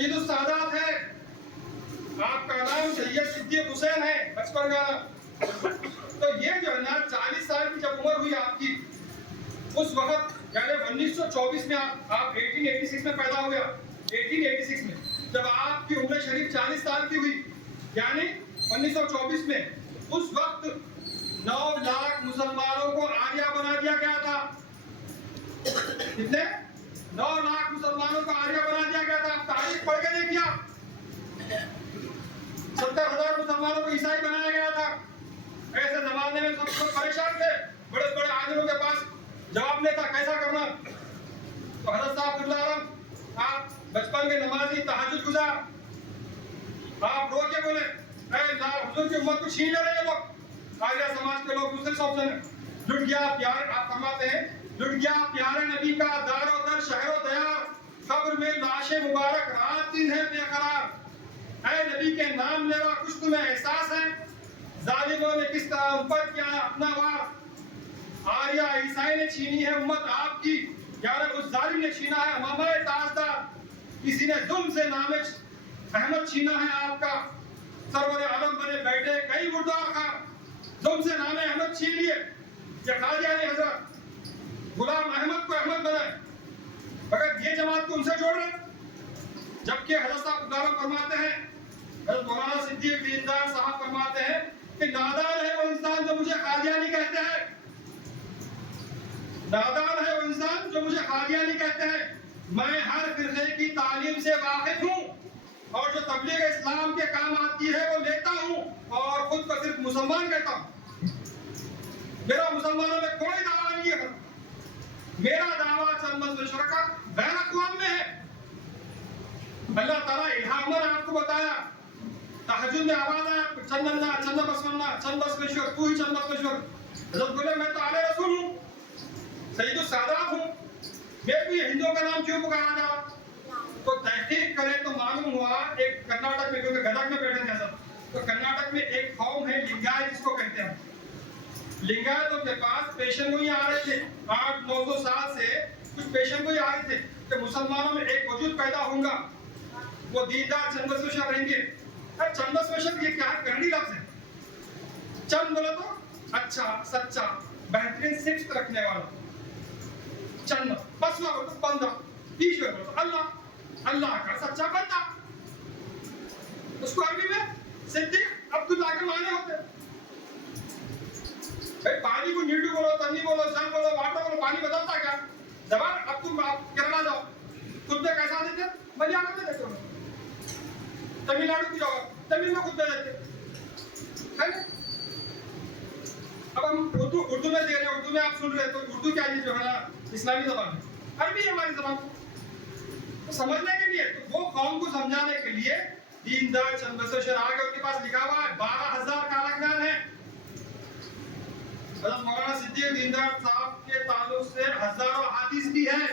सैयदुल सादात है, आपका नाम सैयद सिद्दीक हुसैन है, बचपन का नाम। तो ये जो है ना 40 साल की जब उम्र हुई आपकी, उस वक्त यानी 1924 में आप 1886 में पैदा हुए, 1886 में जब आपकी उम्र शरीफ 40 साल की हुई, यानी 1924 में, उस वक्त 9 लाख मुसलमानों को आर्या बना दिया गया था। कितने? 9 लाख मुसलमानों को आर्या बना दिया गया था। तारीख पढ़ के देखिए, 70,000 मुसलमानों को ईसाई बनाया गया था। ऐसे जमाने में सब परेशान थे, बड़े बड़े आलिमों के पास जवाब नहीं था कैसा करना। तो हजरत साहब खुल्लाराम, आप बचपन के नमाजी, तहज्जुद गुजार, आप रो के बोले हुजूर की उम्मत को छीन ले रहे हैं लोग, आर्य समाज के लोग दूसरे शब्द में। लुट गया प्यार, आप फरमाते हैं, लुट गया प्यारे नबी का दारो दर शहरो दयार, कब्र में लाशे मुबारक रात दिन है बेकरार। ऐ नबी के नाम लेवा कुछ तुम्हें एहसास है, जालिमों ने किस तरह उन पर किया है अपना वार। आर्या ईसाई ने छीनी है उम्मत आपकी, यार उस जालिम ने छीना है अमामा ताजदार। किसी ने जुल्म से नाम अहमद छीना है आपका, सरवर आलम बने बैठे कई मुर्दार खां, जुल्म से नाम अहमद छीन लिए। ये कादियानी हजरत गुलाम अहमद को अहमद बनाए, मगर ये जमात को उनसे जोड़ रहे। जबकि हजरत साहब गुलाम फरमाते हैं, हजरत मौलाना सिद्दीक दीनदार साहब फरमाते हैं कि नादान है वो इंसान जो मुझे कादियानी कहते हैं, नादान है वो इंसान जो मुझे कादियानी कहते हैं। मैं हर फिरके की तालीम से वाकिफ हूँ और जो तबलीग इस्लाम के काम आती है वो लेता हूँ और खुद को सिर्फ मुसलमान कहता हूँ। मेरा मुसलमानों में कोई दावा नहीं है, मेरा दावा चंद मशवरा का बैन अक़वाम में है। अल्लाह ताला इल्हाम ने आपको बताया, तहज्जुद में आवाज आया, चंद बसवेश्वर, तू ही चंद बसवेश्वर। हज़रत बोले मैं तो आले रसूल हूँ, सैयदुल सादात हूँ, मैं भी हिंदुओं का नाम क्यों पुकारा जा रहा? तो तहकीक करें तो मालूम हुआ एक कर्नाटक में, क्योंकि गदग में बैठे थे सब, तो कर्नाटक में एक कौम है लिंगायत जिसको कहते हैं। लिंगायतों के पास पेशन गोई आ रहे थे 800-900 साल से, कुछ पेशन गोई आ रहे थे कि मुसलमानों में एक वजूद पैदा होगा, वो दीदार चंदस्पेशर रहेंगे। चंदस्पेशर ये क्या है? कन्नड़ी लफ्ज है। चंद बोला तो अच्छा, सच्चा, बेहतरीन सिफ्त रखने वाला, चंद। बसवा बोलो तो बंदा, ईश्वर बोलो तो अल्लाह, अल्लाह का सच्चा बंदा। उसको अरबी में सिद्दीक अब्दुल्लाह के माने होते हैं। भाई पानी को नीडू बोलो, तन्नी बोलो, जल बोलो, वाटर बोलो, पानी बदलता क्या? जवाब अब तुम केरला जाओ, कुत्ते कैसा देते? मलयालम में देते हो, तमिलनाडु की जाओ, तमिल में कुत्ते देते है ना? अब हम उर्दू में दे रहे हैं, उर्दू में आप सुन रहे हैं, तो उर्दू क्या है जो है ना इस्लामी जबान है, अरबी है हमारी जबान। तो समझने के लिए, तो वो कौम को समझाने के लिए दीनदार चंद बसवेश्वर आगे उनके पास लिखा हुआ है 12,000 कालज्ञान है। हज़रत मौलाना सिद्दीक दीनदार साहब के ताल्लुक से हजारों हदीस भी है,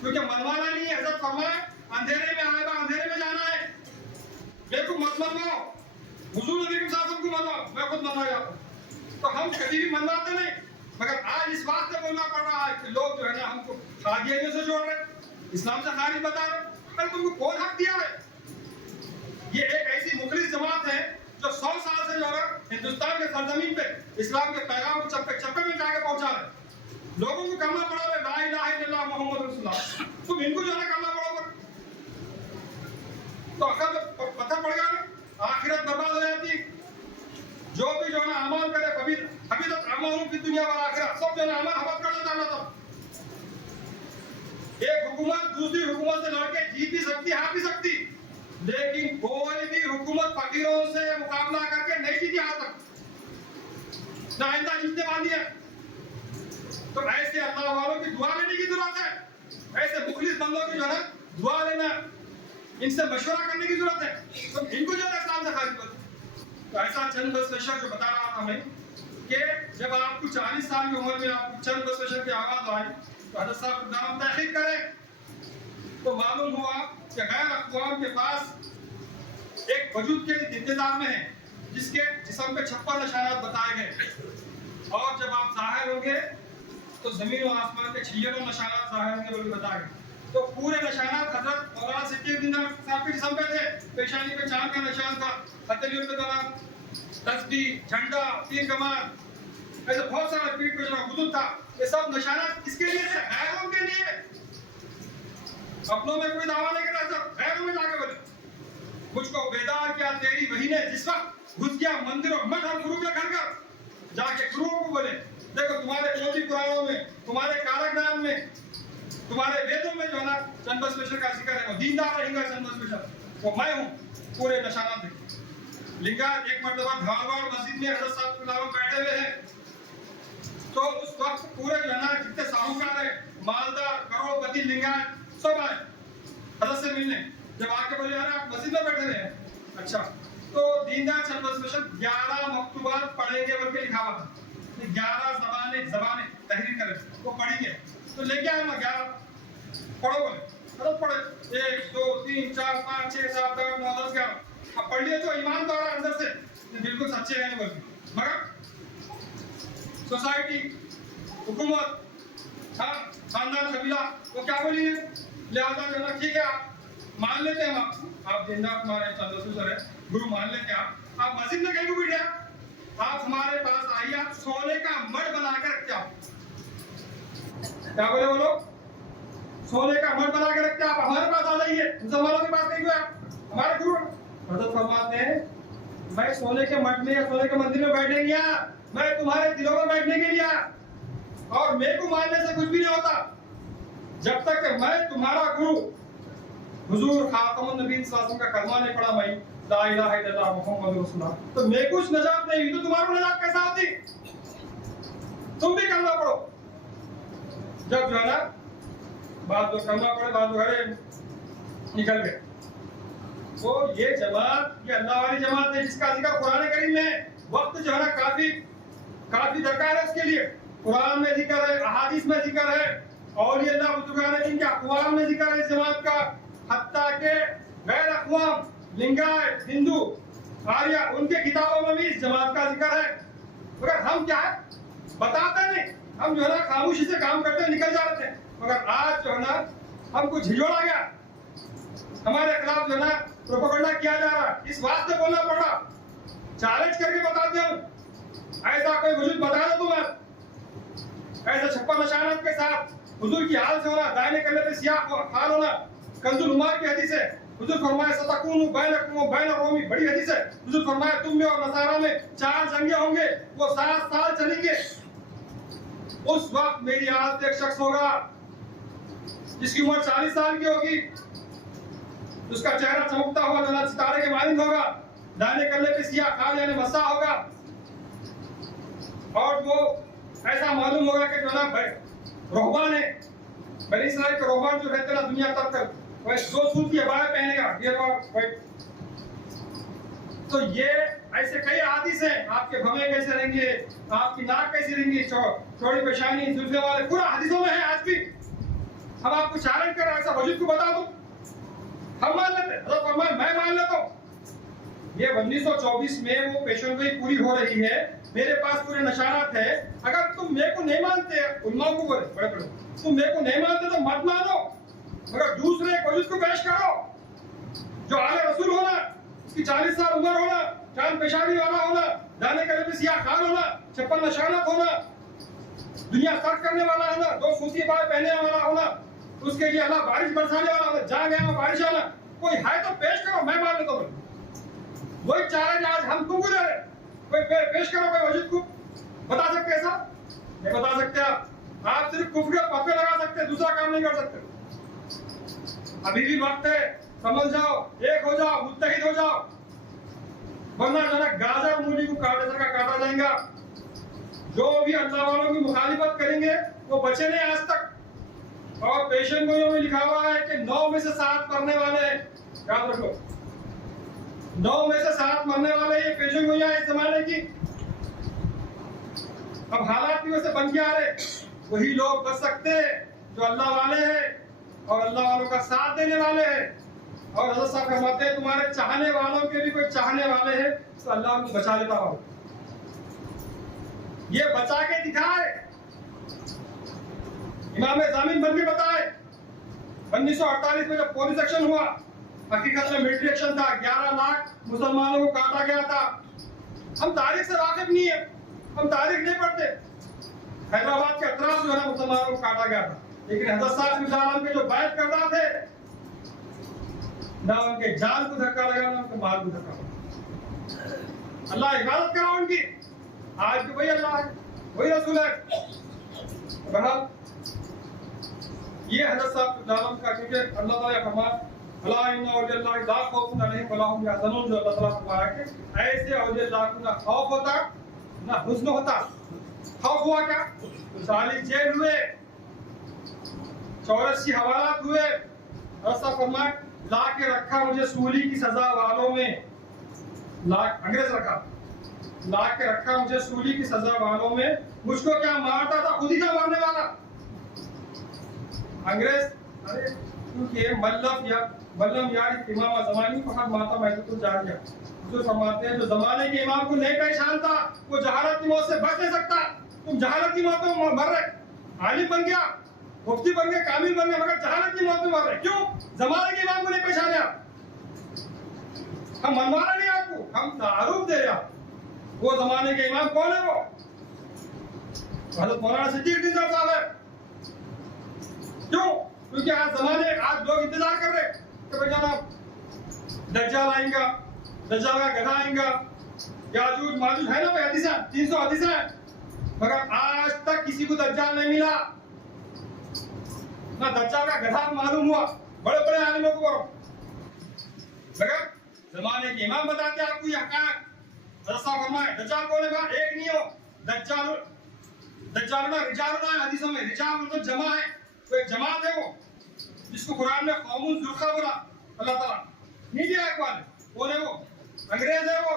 क्योंकि मनवाना नहीं है। हजरत फरमाए अंधेरे में आएगा, अंधेरे में जाना है, देखो मत मनवाओ, हुजूर नबी के साथ सबको मनवाओ, मैं खुद मनवा जाता हूं। तो हम कभी भी मनवाते नहीं, मगर आज इस बात से बोलना पड़ रहा है कि लोग जो है ना हमको कादियानियों से जोड़ रहे, इस्लाम से खारिज बता रहे। अरे तुमको कौन हक दिया है? ये एक ऐसी मुखलिस जमात है जो 100 साल से जो है हिंदुस्तान के सरजमीन पे इस्लाम के पैगाम को चप्पे चप्पे में जाके पहुंचा रहे। लोगों को करना पड़ा है ला इलाहा इल्लल्लाह मुहम्मद रसूलुल्लाह, तुम इनको जो है करना पड़ोगे तो अकल पत्थर पड़ गया, आखिरत बर्बाद हो जाती। जो भी जो है ना अमल करे, अभी तक अमल की दुनिया वाला आखिरत सब जो है अमल हबत कर देता है। तो एक हुकूमत दूसरी हुकूमत से लड़के जीत भी सकती, हार भी सकती, लेकिन कोई भी हुकूमत फकीरों से मुकाबला करके नहीं जीती आज तक, ना आइंदा जीतने वाली है। तो ऐसे अल्लाह वालों की दुआ लेने की जरूरत है, ऐसे मुखलिस बंदों की जो है दुआ लेना, इनसे मशवरा करने की जरूरत है। तो इनको जो है इस्लाम से खारिज कर। तो ऐसा चंद बसवेश्वर जो बता रहा था मैं कि जब आपको 40 साल की उम्र में आपको चंद बसवेश्वर की आवाज आई, तो हज़रत साहब नाम तहकीक करें तो मालूम हुआ कि गैर अक़वाम के पास एक वजूद के इंतजार में है जिसके जिस्म पे 56 निशानात बताए गए, और जब आप जाहिर होंगे तो जमीन और आसमान के 96 निशानात जाहिर होंगे, वो भी बताए गए। तो पूरे निशानात हज़रत मौलाना सिद्दीक जिंदा साहब के जिस्म पे थे, पेशानी पे चांद का निशान था, हथेलियों पे दला, तस्बीह, झंडा, तीर कमान, ऐसे बहुत सारा पीठ पे जो हुजूर था। ये सब निशानात किसके लिए थे? गैरों के लिए। अपनों में कोई दावा नहीं कर रहा, सब गैरों में जाके बोले। मुझको बेदार किया तेरी वही ने, जिस वक्त घुस गया मंदिर और मठ और गुरु के घर का, जाके गुरुओं को बोले देखो तुम्हारे पोथी पुराणों में, तुम्हारे कालज्ञान में, तुम्हारे वेदों में जो है ना चंद बसवेश्वर का जिक्र है, वो दीनदार रहेगा चंद बसवेश्वर, वो मैं हूँ। पूरे निशानात देखिए। लिंगायत एक मर्तबा धारवाड़ मस्जिद में हजरत साहब के अलावा बैठे हुए हैं, तो उस वक्त पूरे जो है ना जितने साहूकार है, मालदार, करोड़पति, लिंगायत सब आए हजरत से मिलने। जब आके बोले यार आप मस्जिद में बैठे हुए हैं, अच्छा तो दीनदयाल चंद बसवेश्वर 11 मकतूबात पढ़ेंगे बोल के लिखा हुआ था, 11 जबाने तहरीर करें वो पढ़ेंगे, तो लेके आए ना 11 पढ़ो बोले, हजरत पढ़े 1 2 3 4 5 6 7 8 9 10 11। अब पढ़ लिए तो ईमान तो आ रहा अंदर से, बिल्कुल सच्चे हैं बोल के। मगर सोसाइटी, हुकूमत, खानदान, कबीला वो क्या बोली है, लिहाजा जो है ठीक है आप मान लेते हैं, आप जिंदा तुम्हारे चंद बसवेश्वर है, गुरु मान लेते हैं आप मस्जिद में कहीं को बैठे आप हमारे पास आइए, आप सोने का मठ बनाकर रखते आप। क्या बोले वो लोग? सोने का मठ बना के रखते आप हमारे पास आ जाइए, मुसलमानों के पास नहीं हुए आप, हमारे गुरु हजरत फरमाते हैं मैं सोने के मठ में या सोने के मंदिर में बैठने नहीं आया, मैं तुम्हारे दिलों में बैठने के लिए आया। और मेरे को मानने से कुछ भी नहीं होता जब तक मैं तुम्हारा गुरु हुजूर खातमुन नबीय्यीन सल्लल्लाहु अलैहि वसल्लम का कलमा नहीं पढ़ा, मैं ला इलाहा इल्लल्लाह मुहम्मदुर रसूलुल्लाह, तो मैं कुछ नजात नहीं हुई, तो तुम्हारा नजात कैसा होती? तुम भी कलमा पढ़ो। जब जो है ना बाद लोग कलमा पढ़े, बाद लोग घरे निकल गए। तो ये जमात, ये अल्लाह वाली जमात है जिसका जिक्र कुरान करीम में वक्त जो है ना काफी दरकार है उसके लिए। कुरान में जिक्र है, अहादीस में जिक्र है, और ये अल्लाह बुजुर्गान इनके अक़वाल में जिक्र है इस जमात का, हत्ता के गैर अक़वाम, लिंगायत, हिंदू, आर्य, उनके किताबों में भी इस जमात का जिक्र है। मगर हम क्या है बताते नहीं, हम जो है ना खामोशी से काम करते निकल जा रहे थे। मगर आज जो है ना हमको झिझोड़ा गया, हमारे खिलाफ जो है ना प्रोपेगेंडा किया जा रहा, इस वास्ते बोलना पड़ा, चैलेंज करके बताते हूं ऐसा कोई वजूद बता दो तुम, ऐसा छप्पन निशानात के साथ हुजूर की हाल से होना, दाहिने कल्ले पे सियाह हाल होना। कंजुल उमार की हदीस है, हुजूर फरमाए सतकूनु बैनकुम व बैन कौमी, बड़ी हदीस है। हुजूर फरमाए तुम में और नसारा में 4 जंगें होंगे, वो 7 साल चलेंगे। उस वक्त मेरी हालत एक शख्स होगा जिसकी उम्र 40 साल की होगी, उसका चेहरा चमकता हुआ जना सितारे के मालिक होगा, दाहिने कल्ले पे सियाह खाल यानी मस्सा होगा, और वो ऐसा मालूम होगा कि जो ना रोहबान है, बनी इस्राइल के रोहबान जो रहते ना दुनिया तक कर वह 2 सूत की अबाया पहनेगा। तो ये ऐसे कई हदीस हैं, आपके भवें कैसे रहेंगे, आपकी नाक कैसी रहेंगी, चौड़ी पेशानी, जुल्फे वाले, पूरा हदीसों में है। आज भी हम आपको चैलेंज कर रहे हैं, ऐसा वजूद को बता दो, हम मान लेते, मैं मान लेता हूँ। ये 1924 में वो पेशेंगोई पूरी हो रही है, मेरे पास पूरे निशानात है। अगर तुम मेरे को नहीं मानते, उलमाओं को बोले बड़े बड़े, तुम मेरे को नहीं मानते तो मत मानो, मगर दूसरे वजूद को पेश करो जो आले रसूल होना, उसकी 40 साल उम्र होना, चांद पेशानी वाला होना, दाने कले पे सियाह खाल होना, 56 निशानात होना, दुनिया तर्क करने वाला होना, 2 सूती बाय पहनने वाला होना, उसके लिए अल्लाह बारिश बरसाने वाला होना, जहाँ गया बारिश आना, कोई है तो पेश करो, मैं मान लेता हूँ। वही चैलेंज आज हम तुमको दे रहे, कोई पेश करो, कोई वजूद को बता सकते हैं साहब? नहीं बता सकते आप सिर्फ कुफ्र के पक्के लगा सकते हैं, दूसरा काम नहीं कर सकते। अभी भी वक्त है, समझ जाओ, एक हो जाओ, मुत्तहिद हो जाओ, वरना जना गाजर मूली को काटे सर का काटा जाएगा। जो भी अल्लाह वालों की मुखालिफत करेंगे वो बचे नहीं आज तक। और पेशन गोइयों में लिखा हुआ है कि 9 में से 7 मरने वाले हैं, याद रखो, 9 में से 7 मरने वाले ये पेशन गोइयां इस जमाने की। अब हालात की वजह से बन के आ रहे, वही लोग बच सकते हैं जो अल्लाह वाले हैं और अल्लाह वालों का साथ देने वाले हैं। और हज़रत साहब फरमाते हैं तुम्हारे चाहने वालों के भी कोई चाहने वाले हैं तो अल्लाह उनको बचा लेता हो। ये बचा के दिखाए, इमाम ज़ामिन बन के बताए। 1948 में जब पुलिस एक्शन हुआ हकीकत में मिलिट्री एक्शन था, 11 लाख मुसलमानों को काटा गया था। हम तारीख से वाकिफ नहीं है, हम तारीख नहीं पढ़ते। हैदराबाद के अतराफ जो है ना मुसलमानों को काटा गया था, लेकिन हज़रत साहब के जो बैत करना थे ना उनके जान को धक्का लगा ना उनके माल को धक्का लगा। अल्लाह इबादत करा उनकी, आज भी वही अल्लाह है, वही रसूल है। बहरहाल ये हज़रत साहब का, क्योंकि अल्लाह ताला फरमाया अला इन्ना औलिया ला खौफुन अलैहिम वला हुम यहज़नून, जो अल्लाह ताला फरमाया कि ऐसे औलिया को ना खौफ होता ना हुज़्न होता। खौफ हुआ क्या? 40 जेल हुए, 84 हवालात हुए। ऐसा फरमाया ला के रखा मुझे सूली की सजा वालों में, अंग्रेज रखा, ला के रखा मुझे सूली की सजा वालों में। मुझको क्या मारता था, खुद ही क्या मारने वाला अंग्रेज। अरे क्योंकि मल्लम यार इमाम ज़मानी फकत माता मैं तो जा गया। जो फरमाते हैं जो जमाने के इमाम को नहीं पहचानता वो जहालत की मौत से बच नहीं सकता। तुम जहालत की मौत में मर रहे, आलिम बन गया, मुफ्ती बन गया, कामिल बन गया, मगर जहालत की मौत में मर रहे। क्यों? जमाने के इमाम को नहीं पहचाने आप। हम मनवा रहे नहीं आपको, हम तारुफ दे रहे। वो जमाने के इमाम कौन है? वो हज़रत मौलाना सिद्दीक़ दिनदार साहब है। क्यों? क्योंकि आज लोग इंतजार कर रहे कि भाई जनाब दज्जाल आएगा, दज्जाल का गधा आएगा, याजूज माजूज है ना भाई, हदीसें 300 हदीसें हैं, मगर आज तक किसी को दज्जाल नहीं मिला, ना दज्जाल का गधा मालूम हुआ। बड़े बड़े आलिमों को मगर जमाने के इमाम बताते हैं आपको ये हक़ाइक़। रसा फरमाए दज्जाल कौन है? एक नहीं हो, दज्जाल ना रिजालुना हदीसों में रिजाल मतलब जमा है, तो एक जमात है वो जिसको कुरान में कौमुन ज़ुल्खा बोला अल्लाह ताला। मीडिया एक वाले कौन है? वो अंग्रेज है। वो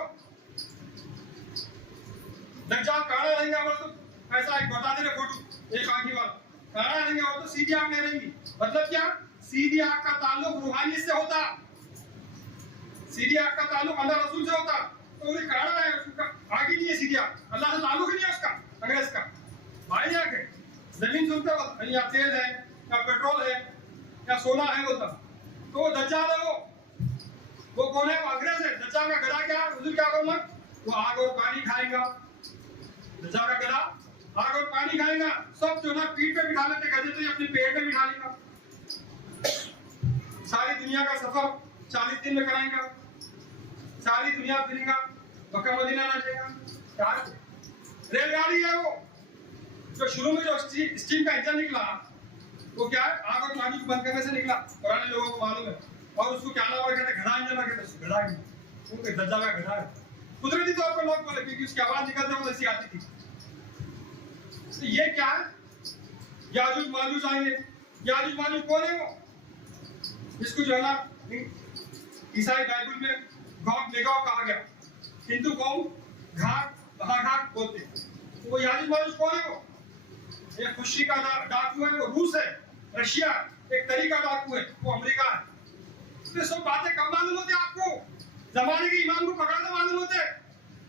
दज्जाल काड़ा रहेंगे और तो ऐसा एक बता दे रहे फोटो, एक आंखी वाला काड़ा रहेंगे और तो सीधी आंख नहीं रहेंगी। मतलब क्या? सीधी आंख का ताल्लुक रूहानियत से होता, सीधी आंख का ताल्लुक अल्लाह रसूल से होता। तो वो काड़ा है, उसका आगे नहीं है सीधी आंख, अल्लाह से ताल्लुक नहीं है उसका, अंग्रेज का। भाई आंख है, जमीन सुनते वक्त या तेल है या पेट्रोल है या सोना है वो तब। तो वो दज्जाल है। वो कौन है? वो अंग्रेज है। दज्जाल का गधा क्या है? हुजूर क्या फरमाया? वो आग और पानी खाएगा। दज्जाल का गधा आग और पानी खाएगा। सब जो ना पीठ पे बिठा लेते गधे, तो ये अपने पेट में बिठा लेगा। सारी दुनिया का सफर 40 दिन में कराएगा, सारी दुनिया फिरेगा, मक्का मदीना नाचेगा। क्या रेलगाड़ी है वो, जो शुरू में जो स्टीम का इंजन निकला वो क्या है? आग और पानी को बंद करने से निकला, पुराने लोगों को मालूम है। और उसको क्या नाम रखा था? गधा इंजन रखा था। गधा इंजन क्योंकि दज्जाल का गधा है। कुदरती तौर पर लोग बोले क्योंकि उसकी आवाज निकलती है वो ऐसी आती थी। तो ये क्या है? याजूज माजूज आएंगे। याजूज माजूज कौन है? वो जिसको जो है ना ईसाई बाइबल में गॉग मेगॉग कहा गया, हिंदू कौम घाट महाघाट बोलते। तो वो याजूज माजूज कौन है? वो एक खुशी का डाकू है, वो रूस है, रशिया, एक तरीका डाकू है, वो अमेरिका है। तो सब बातें कब मालूम होते आपको? जमाने के इमाम को पकड़ा तो मालूम होते,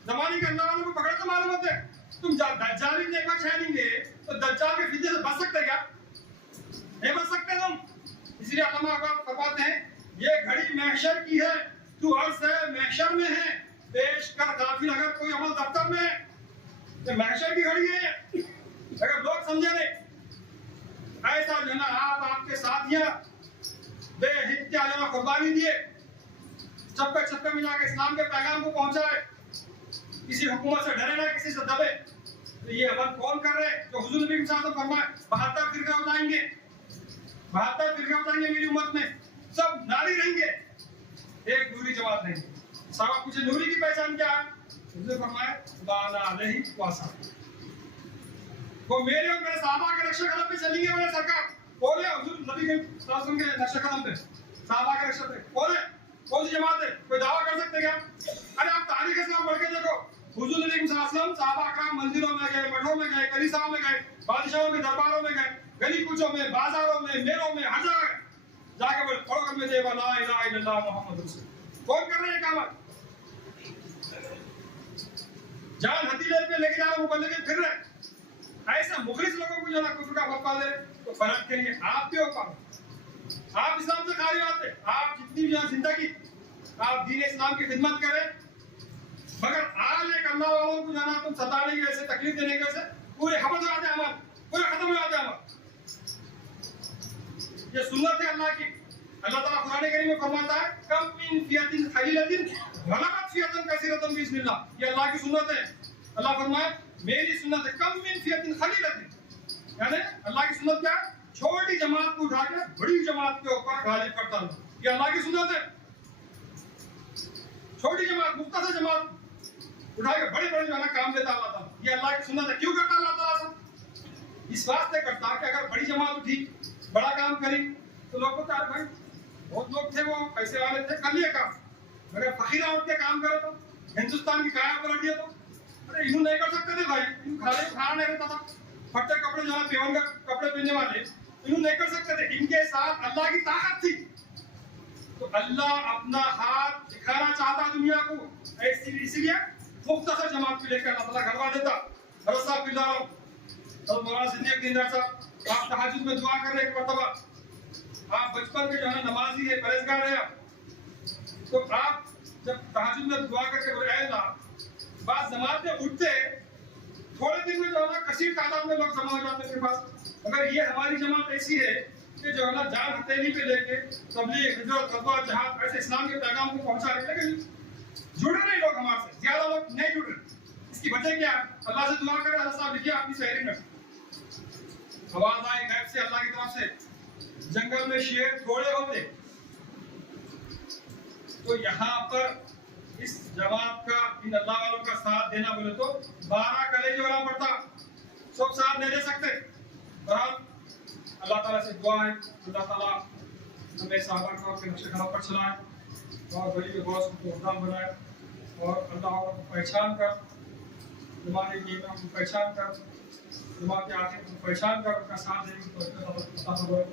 जमाने के अल्लाह वालों को पकड़ा तो मालूम होते। तुम दज्जाली देखा छानेंगे तो दज्जाल के फितने से बच सकते क्या? नहीं बच सकते तुम। इसलिए अल्लाह अकबर फरमाते हैं ये घड़ी महशर की है, तू अर्ज़ है महशर में है, पेश कर गाफिल अगर कोई अमल दफ्तर में है। ये महशर की घड़ी है, अगर लोग समझे नहीं ऐसा जो है ना आप आपके साथियां बेहित्या जो ना कुर्बानी दिए, चप्पे चप्पे मिला के इस्लाम के पैगाम को पहुंचाए, किसी हुकूमत से डरे ना, किसी से दबे। तो ये अमल कौन कर रहे? जो हुजूर नबी सल्लल्लाहु अलैहि वसल्लम फरमाए 72 फिरके हो जाएंगे, 72 फिरके हो जाएंगे मेरी उम्मत में, सब नारी रहेंगे, एक नूरी जमात रहेंगे। साहब पूछे नूरी की पहचान क्या है? हुजूर फरमाए बाला अलैहि वसल्लम, वो मेरे और मेरे साहबा के नक्शे कदम पे चलेंगे। मेरे सरकार बोले हुजूर नबी के सल्लल्लाहु अलैहि वसल्लम के नक्शे कदम पे, साहबा के नक्शे पे बोले कौन सी जमात है? कोई दावा कर सकते क्या? अरे आप तारीख इस्लाम पढ़ के देखो, हुजूर नबी सल्लल्लाहु अलैहि वसल्लम साहबा कराम मंदिरों में गए, मठों में गए, कलीसियाओं में गए, बादशाहों के दरबारों में गए, गली कूचों में, बाजारों में, मेलों में, हर जगह जाके बोले पढ़ो कलमे तैयबा ला इलाहा इल्लल्लाह मुहम्मद रसूल। कौन कर रहे हैं काम? जान हथीले पे लेके जा रहे, वो बंदे के फिर रहे। ऐसे मुखलिस लोगों को जो ना कुफर का फतवा दे, तो फर्क करिए आप भी हो। आप इस्लाम से खाली आते, आप जितनी की जो जिंदगी आप दीन इस्लाम की खिदमत करें, मगर आज एक अल्लाह वालों को जाना तुम सताने की वजह से, तकलीफ देने की वजह से पूरे खबर हो जाते अमल, पूरे खत्म हो जाते अमल। ये सुन्नत है अल्लाह की। अल्लाह ताला कुरान करीम में फरमाता है कम मिन फियतिन खलीलतिन गलबत फियतन कसीरतन बिस्मिल्लाह। ये अल्लाह की सुन्नत है। अल्लाह फरमाए मेरी सुन्नत है कम मिन फियतिन खलीलतिन, यानी अल्लाह की सुन्नत क्या है? छोटी जमात को उठा के बड़ी जमात के ऊपर गालिब करता हूं। ये अल्लाह की सुन्नत है। छोटी जमात, मुख्तसर जमात उठा के बड़े बड़े जो है ना काम देता अल्लाह ताला। ये अल्लाह की सुन्नत है। क्यों करता अल्लाह ताला ऐसा? इस वास्ते करता कि अगर बड़ी जमात उठी, बड़ा काम करी, तो लोग को यार भाई बहुत लोग थे वो पैसे वाले थे, कर लिए काम। अगर फकीरा उठ के काम करे तो हिंदुस्तान की काया पलट दिया तो अरे इन्हों नहीं कर सकते थे भाई, खाना नहीं रहता था। फटे कपड़े जो है पेवन का कपड़े पहनने वाले इन्हों नहीं कर सकते थे। इनके साथ अल्लाह की ताकत थी। तो अल्लाह अपना हाथ दिखाना चाहता दुनिया को, इसीलिए मुख्तसर जमात को लेकर अल्लाह ताला घरवा देता। हज़रत साहब बिल्लाह और मौलाना सिद्दीक दीनदार साहब, आप तहज्जुद में दुआ कर रहे एक मरतबा, आप बचपन के जो है नमाजी है, परहेजगार है आप, तो आप जब तहज्जुद में दुआ करके बोले ऐ अल्लाह, बाद जमात में उठते थोड़े दिन में जो है ना कसीर तादाद में लोग जमा हो जाते हैं पास। अगर ये हमारी जमात ऐसी है कि जो है ना जान हथेली पे लेके तबलीग, हिजरत, गज़वा, जिहाद ऐसे इस्लाम के पैगाम को पहुंचा रहे, लेकिन जुड़े नहीं लोग हमारे से, ज्यादा लोग नहीं जुड़ रहे। इसकी वजह क्या है? अल्लाह से दुआ करें। हज़रत साहब लिखिए अपनी शायरी में, आवाज आई गैब से अल्लाह की तरफ से, जंगल में शेर थोड़े होते, तो यहाँ पर इस जमात का, इन अल्लाह वालों का साथ देना बोले तो 12 कलेजे होना पड़ता, सब साथ नहीं दे सकते। बहरहाल अल्लाह ताला से दुआ है अल्लाह ताला हमें सहाबा का के नक्शे खराब पर चलाए और बड़ी के बॉस को हुक्म बनाए, और अल्लाह वालों को पहचान कर, जमाने की इमाम को पहचान कर, जमात के आखिर को पहचान कर उनका साथ देने की तौफीक अता फरमाए।